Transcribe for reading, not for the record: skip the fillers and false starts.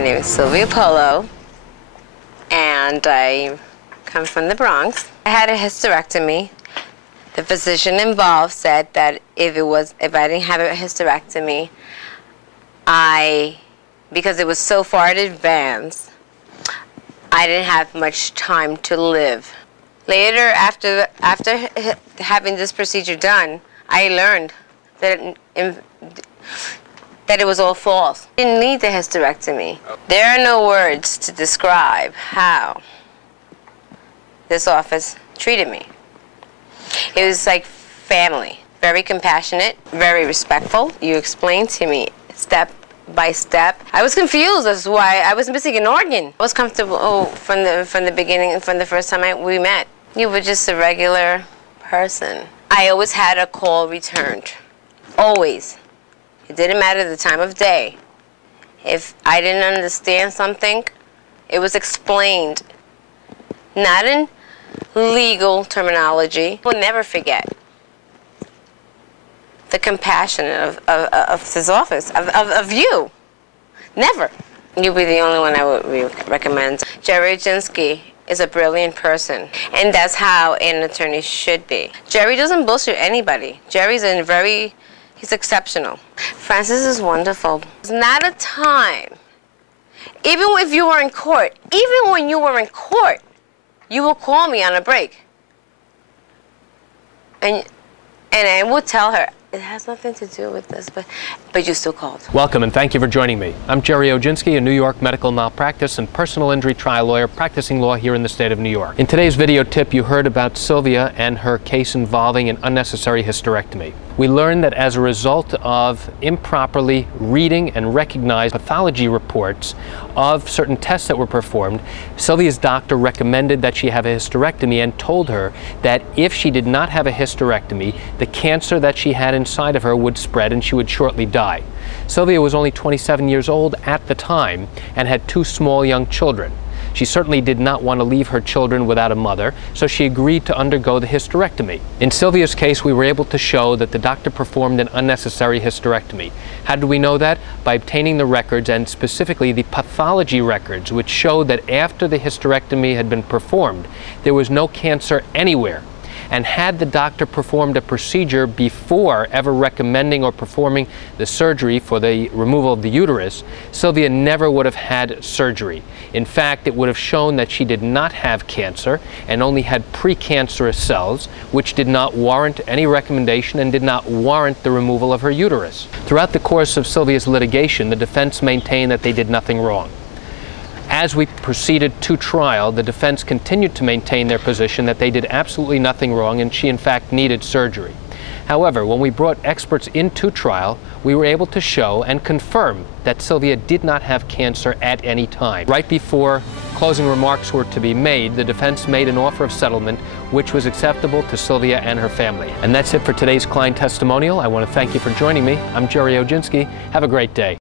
name is Sylvia Polo, and I come from the Bronx. I had a hysterectomy. The physician involved said that if I didn't have a hysterectomy, because it was so far in advance, I didn't have much time to live. Later, after having this procedure done, I learned that it was all false. I didn't need the hysterectomy. There are no words to describe how this office treated me. It was like family, very compassionate, very respectful. You explained to me step by step. I was confused as to why I was missing an organ. I was comfortable from the beginning, from the first time we met. You were just a regular person. I always had a call returned, always. It didn't matter the time of day. If I didn't understand something, it was explained, not in legal terminology. We'll never forget the compassion of this office, of you. Never. You'll be the only one I would recommend. Gerry Oginski is a brilliant person, and that's how an attorney should be. Gerry doesn't bullshit anybody. Gerry's he's exceptional. Francis is wonderful. It's not a time, even if you were in court, even when you were in court, you will call me on a break. And I would tell her, it has nothing to do with this, but you still called. Welcome and thank you for joining me. I'm Gerry Oginski, a New York medical malpractice and personal injury trial lawyer practicing law here in the state of New York. In today's video tip, you heard about Sylvia and her case involving an unnecessary hysterectomy. We learned that as a result of improperly reading and recognized pathology reports of certain tests that were performed, Sylvia's doctor recommended that she have a hysterectomy and told her that if she did not have a hysterectomy, the cancer that she had inside of her would spread and she would shortly die. Sylvia was only 27 years old at the time and had 2 small young children. She certainly did not want to leave her children without a mother, so she agreed to undergo the hysterectomy. In Sylvia's case, we were able to show that the doctor performed an unnecessary hysterectomy. How did we know that? By obtaining the records, and specifically the pathology records, which showed that after the hysterectomy had been performed, there was no cancer anywhere. And had the doctor performed a procedure before ever recommending or performing the surgery for the removal of the uterus, Sylvia never would have had surgery. In fact, it would have shown that she did not have cancer and only had precancerous cells, which did not warrant any recommendation and did not warrant the removal of her uterus. Throughout the course of Sylvia's litigation, the defense maintained that they did nothing wrong. As we proceeded to trial, the defense continued to maintain their position that they did absolutely nothing wrong and she in fact needed surgery. However, when we brought experts into trial, we were able to show and confirm that Sylvia did not have cancer at any time. Right before closing remarks were to be made, the defense made an offer of settlement which was acceptable to Sylvia and her family. And that's it for today's client testimonial. I want to thank you for joining me. I'm Gerry Oginski. Have a great day.